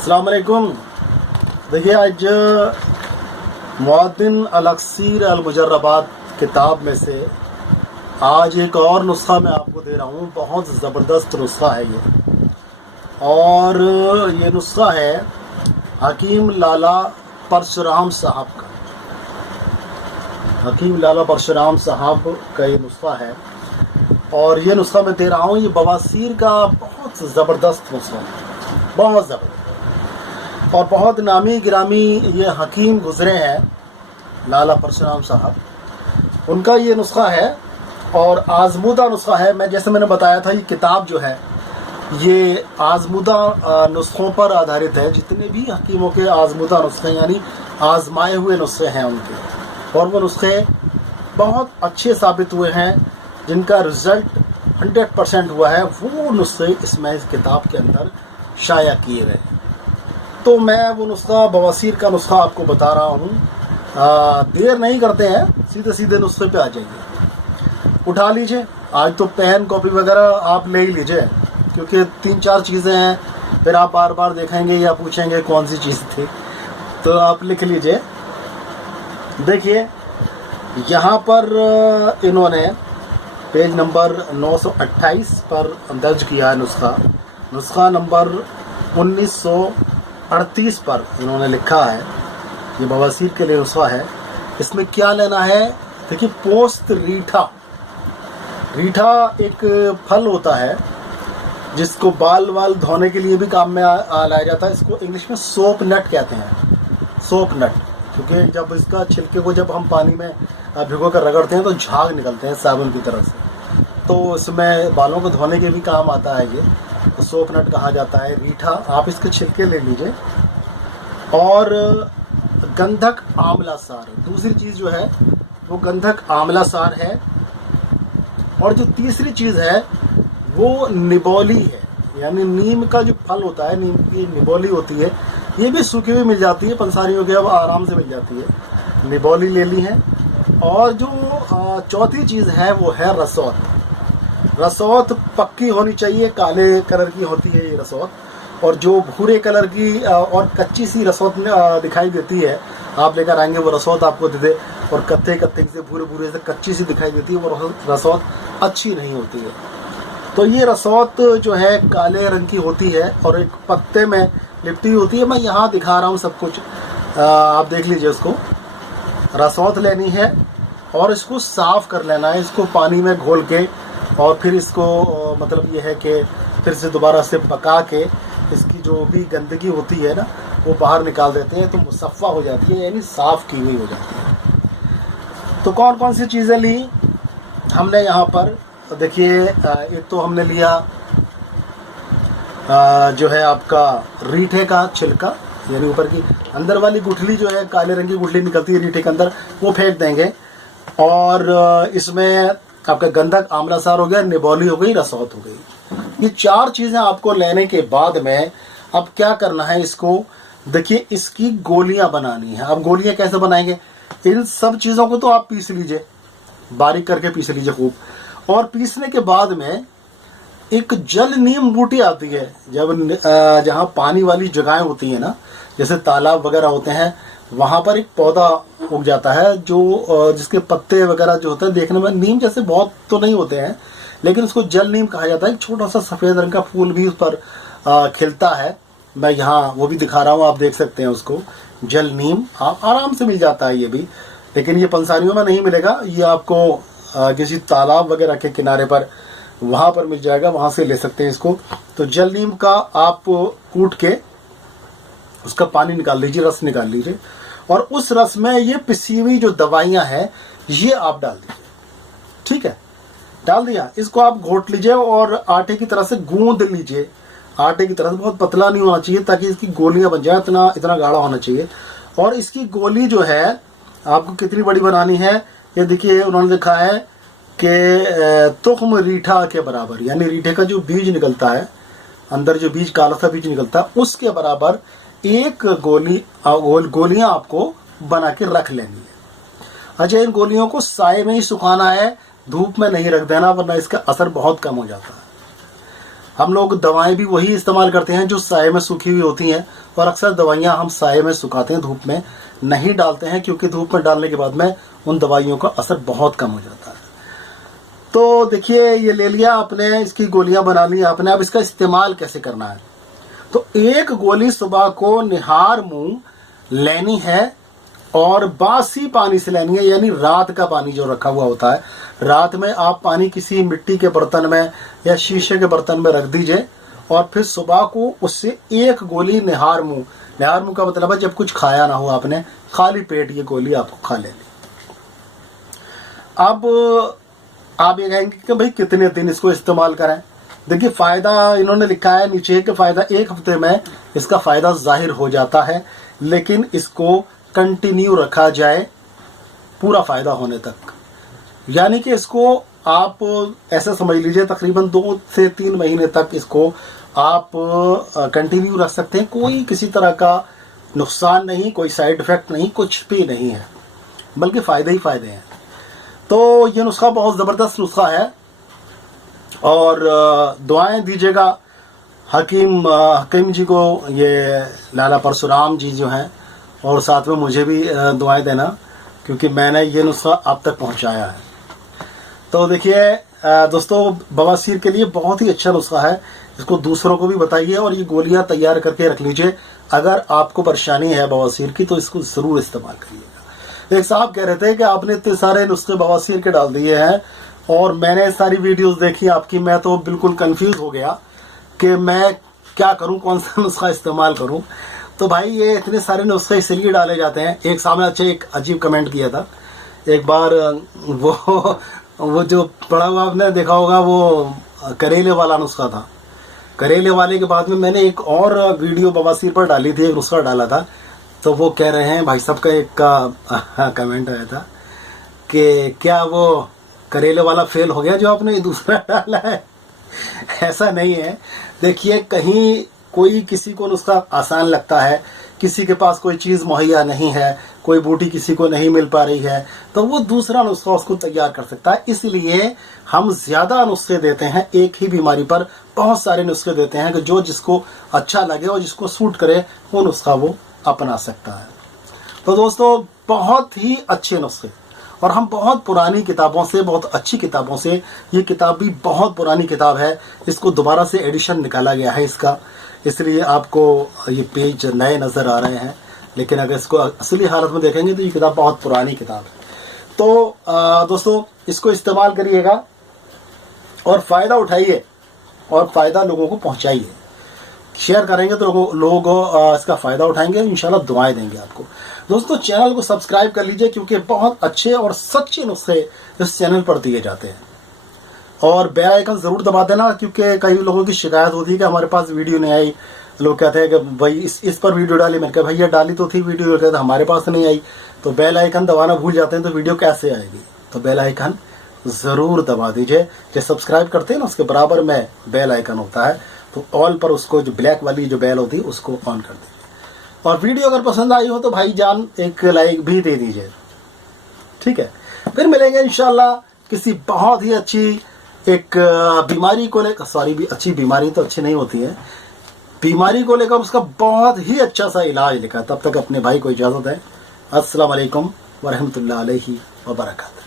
अस्सलाम वालेकुम। देखिए, आज मुअद्दिन अल-अक्सीर अल-मुजर्रबात किताब में से आज एक और नुस्खा मैं आपको दे रहा हूँ। बहुत ज़बरदस्त नुस्खा है ये, और ये नुस्खा है हकीम लाला परशुराम साहब का। हकीम लाला परशुराम साहब का ये नुस्खा है, और ये नुस्खा मैं दे रहा हूँ। ये बवासीर का बहुत ज़बरदस्त नुस्खा है, बहुत ज़बरदस्त, और बहुत नामी गिरामी ये हकीम गुज़रे हैं, लाला परशुराम साहब। उनका ये नुस्खा है और आज़मूदा नुस्खा है। मैंने बताया था, ये किताब जो है ये आज़मूदा नुस्खों पर आधारित है। जितने भी हकीमों के आज़मूदा नुस्खे यानी आज़माए हुए नुस्खे हैं उनके, और वो नुस्खे बहुत अच्छे साबित हुए हैं, जिनका रिज़ल्ट 100% हुआ है। वो नुस्खे इसमें इस किताब के अंदर शाया किए गए। तो मैं वो नुस्खा बवासीर का नुस्खा आपको बता रहा हूँ। देर नहीं करते हैं, सीधे सीधे नुस्खे पे आ जाइए। उठा लीजिए, आज तो पेन कॉपी वगैरह आप ले ही लीजिए, क्योंकि 3-4 चीज़ें हैं, फिर आप बार बार देखेंगे या पूछेंगे कौन सी चीज़ थी। तो आप लिख लीजिए। देखिए, यहाँ पर इन्होंने पेज नंबर 928 पर दर्ज किया है नुस्खा नंबर 1938 पर इन्होंने लिखा है। ये बवासीर के लिए नुस्खा है। इसमें क्या लेना है? देखिए, पोस्त रीठा एक फल होता है जिसको बाल धोने के लिए भी काम में लाया जाता है। इसको इंग्लिश में सोप नट कहते हैं, सोप नट, क्योंकि जब इसका छिलके को जब हम पानी में भिगो कर रगड़ते हैं तो झाग निकलते हैं साबुन की तरह से। तो इसमें बालों को धोने के भी काम आता है। ये तो सोप नट कहा जाता है। रीठा, आप इसके छिलके ले लीजिए। और गंधक आंवला सार, दूसरी चीज़ जो है वो गंधक आंवला सार है। और जो तीसरी चीज़ है वो निबोली है, यानी नीम का जो फल होता है, नीम की निबोली होती है। ये भी सूखी हुई मिल जाती है, पंसारियों के अब आराम से मिल जाती है। निबोली ले ली है। और जो चौथी चीज़ है वो है रसौत। रसौत पक्की होनी चाहिए, काले कलर की होती है ये रसौत। और जो भूरे कलर की और कच्ची सी रसौत दिखाई देती है, आप लेकर आएंगे वो रसौत आपको दे दे। और कत्थे से भूरे से कच्ची सी दिखाई देती है, वो रसौत अच्छी नहीं होती है। तो ये रसौत जो है काले रंग की होती है और एक पत्ते में लिपटी हुई होती है। मैं यहाँ दिखा रहा हूँ सब कुछ, आप देख लीजिए। उसको रसौत लेनी है और इसको साफ़ कर लेना है, इसको पानी में घोल के। और फिर इसको मतलब ये है कि फिर से दोबारा से पका के इसकी जो भी गंदगी होती है ना, वो बाहर निकाल देते हैं, तो मुसफ़्फ़ा हो जाती है, यानी साफ़ की हुई हो जाती है। तो कौन कौन सी चीज़ें ली हमने यहाँ पर? देखिए, एक तो हमने लिया जो है आपका रीठे का छिलका, यानी ऊपर की अंदर वाली गुठली जो है, काले रंग की गुठली निकलती है रीठे के अंदर, वो फेंक देंगे। और इसमें आपका गंधक आंवला सार हो गया, निबोली हो गई, रसौत हो गई। ये 4 चीज़ें आपको लेने के बाद में अब क्या करना है इसको? देखिए, इसकी गोलियां बनानी है। अब गोलियां कैसे बनाएंगे? इन सब चीज़ों को तो आप पीस लीजिए, बारीक करके पीस लीजिए खूब। और पीसने के बाद में एक जल नीम बूटी आती है, जब जहाँ पानी वाली जगहें होती है ना, जैसे तालाब वगैरह होते हैं, वहाँ पर एक पौधा उग जाता है जो जिसके पत्ते वगैरह जो होते हैं देखने में नीम जैसे बहुत तो नहीं होते हैं, लेकिन उसको जल नीम कहा जाता है। एक छोटा सा सफ़ेद रंग का फूल भी उस पर खिलता है। मैं यहाँ वो भी दिखा रहा हूँ, आप देख सकते हैं उसको। जल नीम आप आराम से मिल जाता है ये भी, लेकिन ये पंसारियों में नहीं मिलेगा। ये आपको किसी तालाब वगैरह के किनारे पर वहाँ पर मिल जाएगा, वहाँ से ले सकते हैं इसको। तो जल नीम का आप कूट के उसका पानी निकाल लीजिए, रस निकाल लीजिए। और उस रस में ये पिसी हुई जो दवाइयाँ हैं ये आप डाल दीजिए। ठीक है, डाल दिया। इसको आप घोट लीजिए और आटे की तरह से गूंद लीजिए। आटे की तरह से, बहुत पतला नहीं होना चाहिए, ताकि इसकी गोलियां बन जाए, इतना गाढ़ा होना चाहिए। और इसकी गोली जो है आपको कितनी बड़ी बनानी है, ये देखिए उन्होंने लिखा है कि तुख्म रीठा के बराबर, यानी रीठे का जो बीज निकलता है, अंदर जो बीज काला सा बीज निकलता है, उसके बराबर एक गोलियां आपको बना के रख लेनी है। अच्छा, इन गोलियों को साए में ही सुखाना है, धूप में नहीं रख देना, वरना इसका असर बहुत कम हो जाता है। हम लोग दवाएं भी वही इस्तेमाल करते हैं जो साये में सूखी हुई होती हैं, और अक्सर दवाइयां हम साये में सुखाते हैं, धूप में नहीं डालते हैं, क्योंकि धूप में डालने के बाद में उन दवाइयों का असर बहुत कम हो जाता है। तो देखिए, ये ले लिया आपने, इसकी गोलियां बना ली आपने। अब इसका इस्तेमाल कैसे करना है? तो एक गोली सुबह को निहार मुंह लेनी है और बासी पानी से लेनी है, यानी रात का पानी जो रखा हुआ होता है, रात में आप पानी किसी मिट्टी के बर्तन में या शीशे के बर्तन में रख दीजिए, और फिर सुबह को उससे एक गोली निहार मुंह का मतलब है जब कुछ खाया ना हो आपने, खाली पेट ये गोली आपको खा लेनी। अब आप ये कहेंगे कि भाई कितने दिन इसको इस्तेमाल करें? देखिए, फायदा इन्होंने लिखा है नीचे कि फायदा 1 हफ्ते में इसका फायदा जाहिर हो जाता है, लेकिन इसको कंटिन्यू रखा जाए पूरा फायदा होने तक। यानी कि इसको आप ऐसा समझ लीजिए तकरीबन 2 से 3 महीने तक इसको आप कंटिन्यू रख सकते हैं। कोई किसी तरह का नुकसान नहीं, कोई साइड इफेक्ट नहीं, कुछ भी नहीं है, बल्कि फायदे ही फायदे हैं। तो ये नुस्खा बहुत ज़बरदस्त नुस्खा है, और दुआएं दीजिएगा हकीम जी को, ये लाला परशुराम जी जो हैं, और साथ में मुझे भी दुआएं देना, क्योंकि मैंने ये नुस्खा आप तक पहुंचाया है। तो देखिए दोस्तों, बवासीर के लिए बहुत ही अच्छा नुस्खा है, इसको दूसरों को भी बताइए, और ये गोलियां तैयार करके रख लीजिए। अगर आपको परेशानी है बवासीर की तो इसको ज़रूर इस्तेमाल करिएगा। एक साहब कह रहे थे कि आपने इतने सारे नुस्खे बवासीर के डाल दिए हैं, और मैंने सारी वीडियोस देखी आपकी, मैं तो बिल्कुल कंफ्यूज हो गया कि मैं क्या करूं, कौन सा नुस्खा इस्तेमाल करूं। तो भाई, ये इतने सारे नुस्खे इसलिए डाले जाते हैं। एक सामने एक अजीब कमेंट किया था एक बार, वो जो पढ़ा हुआ आपने देखा होगा, वो करेले वाला नुस्खा था। करेले वाले के बाद में मैंने एक और वीडियो बवासीर पर डाली थी, एक नुस्खा डाला था। तो वो कह रहे हैं, भाई साहब का एक का कमेंट आया था कि क्या वो करेले वाला फेल हो गया जो आपने दूसरा डाला है? ऐसा नहीं है। देखिए, कहीं कोई किसी को नुस्खा आसान लगता है, किसी के पास कोई चीज़ मुहैया नहीं है, कोई बूटी किसी को नहीं मिल पा रही है, तो वो दूसरा नुस्खा उसको तैयार कर सकता है। इसलिए हम ज़्यादा नुस्खे देते हैं, एक ही बीमारी पर बहुत सारे नुस्खे देते हैं कि जो जिसको अच्छा लगे और जिसको सूट करे वो नुस्खा वो अपना सकता है। तो दोस्तों, बहुत ही अच्छे नुस्खे, और हम बहुत पुरानी किताबों से, बहुत अच्छी किताबों से, ये किताब भी बहुत पुरानी किताब है, इसको दोबारा से एडिशन निकाला गया है इसका, इसलिए आपको ये पेज नए नज़र आ रहे हैं, लेकिन अगर इसको असली हालत में देखेंगे तो ये किताब बहुत पुरानी किताब है। तो दोस्तों, इसको इस्तेमाल करिएगा और फ़ायदा उठाइए, और फ़ायदा लोगों को पहुंचाइए। शेयर करेंगे तो लोग इसका फ़ायदा उठाएंगे, इंशाल्लाह दुआएं देंगे आपको। दोस्तों, चैनल को सब्सक्राइब कर लीजिए, क्योंकि बहुत अच्छे और सच्चे नुस्खे इस चैनल पर दिए जाते हैं, और बेल आइकन ज़रूर दबा देना, क्योंकि कई लोगों की शिकायत होती है कि हमारे पास वीडियो नहीं आई। लोग कहते हैं कि भाई इस पर वीडियो डाली, मैंने कहा भैया डाली तो थी वीडियो, कहते हमारे पास नहीं आई। तो बेल आइकन दबाना भूल जाते हैं तो वीडियो कैसे आएगी? तो बेल आइकन ज़रूर दबा दीजिए। जो सब्सक्राइब करते हैं ना, उसके बराबर में बेल आइकन होता है, तो ऑल पर उसको, जो ब्लैक वाली जो बेल होती है, उसको ऑन कर दीजिए। और वीडियो अगर पसंद आई हो तो भाईजान एक लाइक भी दे दीजिए, ठीक है? फिर मिलेंगे इंशाल्लाह किसी बहुत ही अच्छी एक बीमारी को लेकर, सॉरी, अच्छी बीमारी तो अच्छी नहीं होती है, बीमारी को लेकर उसका बहुत ही अच्छा सा इलाज लिखा। तब तक अपने भाई को इजाज़त है। अस्सलाम वालेकुम वरहमतुल्लाहि वबरकातुहू।